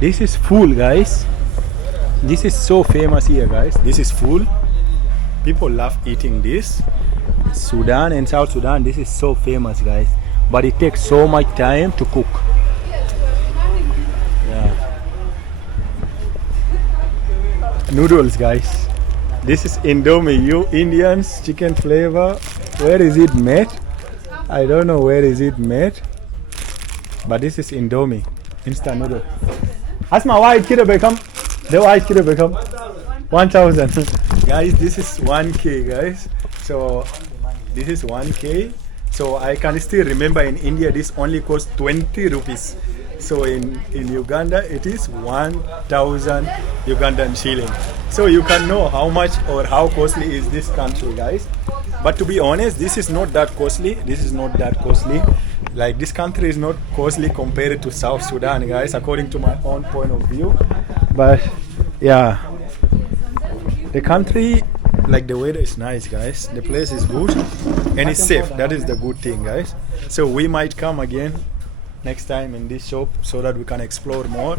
This is full, guys. This is so famous here, guys. This is full. People love eating this. Sudan and South Sudan, this is so famous, guys. But it takes so much time to cook. Yeah. Noodles, guys. This is Indomie. You Indians, chicken flavor. Where is it made? I don't know where is it made. But this is Indomie. Instant noodle. Asma, white kilo become? The white kilo become? 1,000. Guys, this is 1K, guys. So this is 1K. So I can still remember in India this only costs 20 rupees. So in Uganda it is 1,000 Ugandan shilling. So you can know how much or how costly is this country, guys. But to be honest, this is not that costly. This is not that costly. Like, this country is not costly compared to South Sudan, guys, according to my own point of view. But yeah, the country, like, the weather is nice, guys. The place is good and it's safe. That is the good thing, guys. So we might come again next time in this shop so that we can explore more.